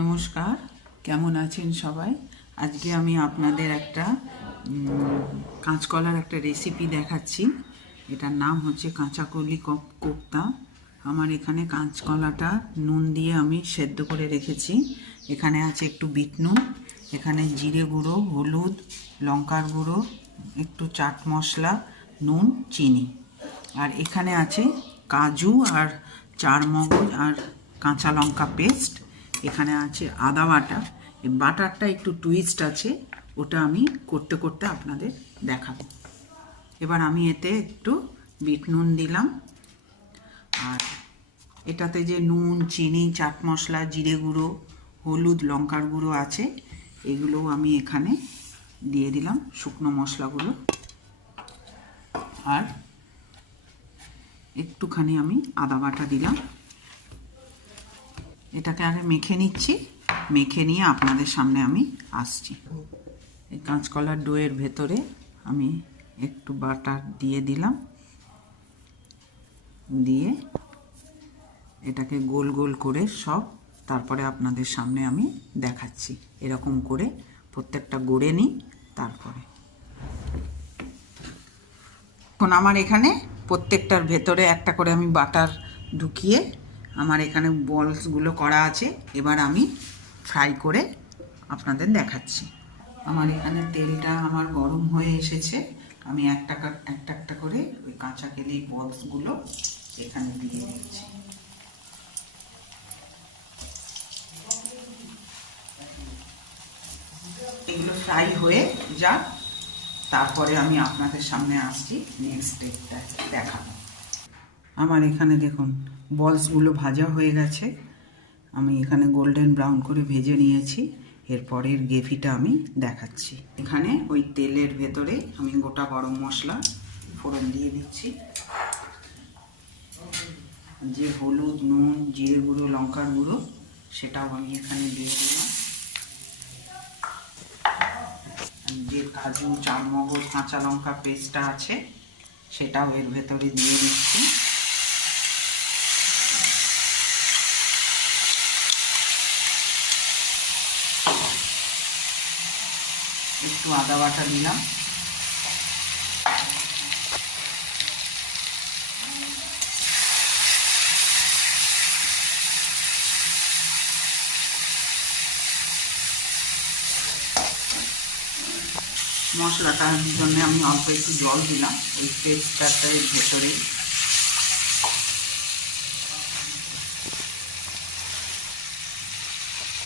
নমস্কার, কেমন আছেন সবাই? আজকে আমি আপনাদের একটা কাঁচকলার একটা রেসিপি দেখাচ্ছি। এটার নাম হচ্ছে কাঁচাকলি কোপ্তা। আমার এখানে কাঁচকলাটা নুন দিয়ে আমি সেদ্ধ করে রেখেছি। এখানে আছে একটু বিট নুন, এখানে জিরে গুঁড়ো, হলুদ, লঙ্কার গুঁড়ো, একটু চাট মশলা, নুন, চিনি। আর এখানে আছে কাজু আর চারমগজ আর কাঁচা লঙ্কা পেস্ট। এখানে আছে আদা বাটা। এই বাটারটা একটু টুইস্ট আছে, ওটা আমি করতে করতে আপনাদের দেখাবো। এবার আমি এতে একটু বিট নুন দিলাম, আর এটাতে যে নুন, চিনি, চাট মশলা, জিরে গুঁড়ো, হলুদ, লঙ্কার গুঁড়ো আছে, এগুলোও আমি এখানে দিয়ে দিলাম, শুকনো মশলাগুলো। আর একটুখানি আমি আদা বাটা দিলাম। এটাকে আগে মেখে নিচ্ছি, মেখে নিয়ে আপনাদের সামনে আমি আসছি। এই কাঁচকলার ডোয়ের ভেতরে আমি একটু বাটার দিয়ে দিলাম, দিয়ে এটাকে গোল গোল করে সব তারপরে আপনাদের সামনে আমি দেখাচ্ছি। এরকম করে প্রত্যেকটা গড়ে নিই। তারপরে এখন আমার এখানে প্রত্যেকটার ভেতরে একটা করে আমি বাটার ঢুকিয়ে আমার এখানে বলসগুলো করা আছে। এবার আমি ফ্রাই করে আপনাদের দেখাচ্ছি। আমার এখানে তেলটা আমার গরম হয়ে এসেছে। আমি একটা একটা করে ওই কাঁচা কেলি বলসগুলো এখানে দিয়ে দিচ্ছি। এগুলো ফ্রাই হয়ে যাক, তারপরে আমি আপনাদের সামনে আসছি, নেক্সট স্টেপটা দেখাবো। আমার এখানে দেখুন বলসগুলো ভাজা হয়ে গেছে। আমি এখানে গোল্ডেন ব্রাউন করে ভেজে নিয়েছি। এরপরের গ্রেভিটা আমি দেখাচ্ছি। এখানে ওই তেলের ভেতরে আমি গোটা গরম মশলা ফোড়ন দিয়ে দিচ্ছি। যে হলুদ, নুন, জিরে গুঁড়ো, লঙ্কার গুঁড়ো, সেটাও আমি এখানে দিয়ে দিলাম। যে কাজু, চারমগজ, কাঁচা লঙ্কা পেস্টটা আছে, সেটাও এর ভেতরে দিয়ে দিচ্ছি। একটু আদা বাটা দিলাম। মশলাটার জন্য আমি অল্প একটু জল দিলাম, ওই পেস্টটার ভেতরেই